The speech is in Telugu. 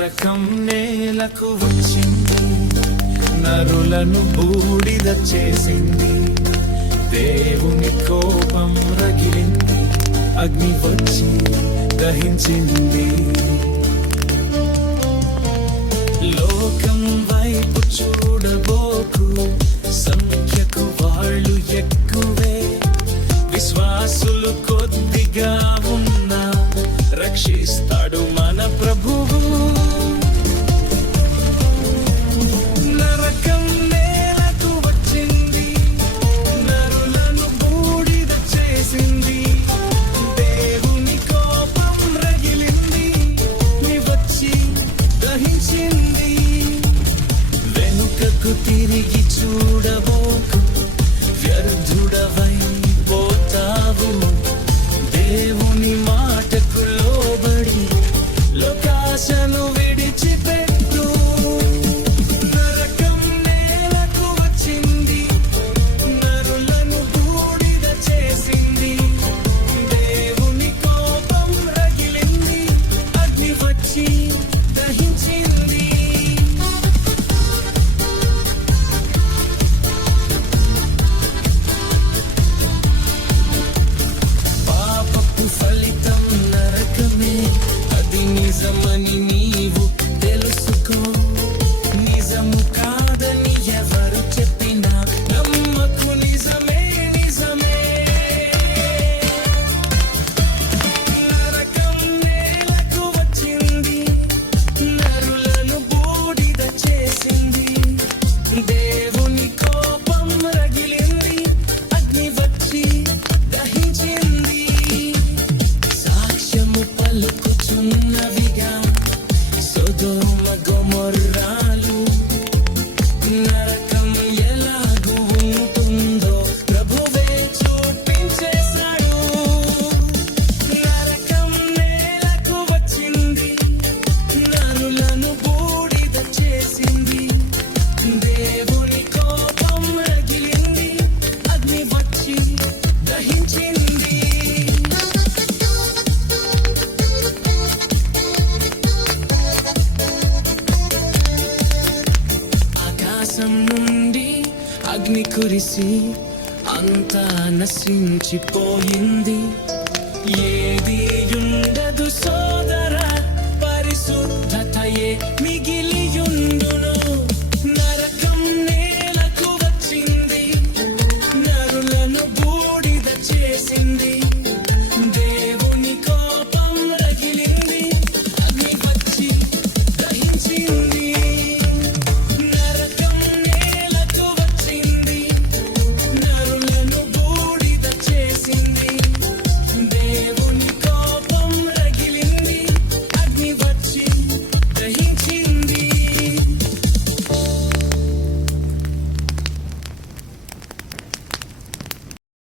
నరకం నేలకు వచ్చింది, నరులను బూడిద చేసింది. దేవుని కోపం రగిలింది, అగ్ని వచ్చి దహించింది. లోకం వైపు చూడబోకు, సంఖ్యకు వాళ్ళు ఎక్కువే. విశ్వాసులు కొద్దిగా ఉన్నా రక్షిస్తాడు మన ప్రభువు. నరకం నేలకు వచ్చింది, నరులను బూడిద చేసింది. దేవుని కోపం రగిలింది, వచ్చి దహించింది. వెనుకకు తిరిగి చూడబోకు, వ్యర్థుడవై పోతావు. దేవుని మాటకు లోబడి లోకాశను విడిచిపెట్టు. నరకం నేలకు వచ్చింది, నరులను బూడిద చేసింది. దేవుని కోపం రగిలింది, అగ్ని వచ్చి దహించింది. పాపపు ఫలితం నరకమే, అది నిజమని నీవు తెలుసుకో. నిజము కాదని ఎవరు చెప్పినా నమ్మకు, నిజమే నిజమే. నరకం నేలకు వచ్చింది, నరులను బూడిద చేసింది. దేవుని కోపం రగిలింది, అగ్ని వచ్చి దహించింది. సాక్ష్యము పలుకుచున్నవిగా సొదొమ గొమొర్రాలు. నరకం ఎలాగు ఉంటుందో ప్రభువే చూపించేశాడు. నరకం నేలకు వచ్చింది, నరులను బూడిద చేసింది. దేవుని కోపం రగిలింది, అగ్ని వచ్చి దహించింది. ఆకాశం నుండి అగ్ని కురిసి అంతా నశించిపోయింది. ఏది ఉండదు సోదరా, పరిశుద్ధతయే మిగిలింది.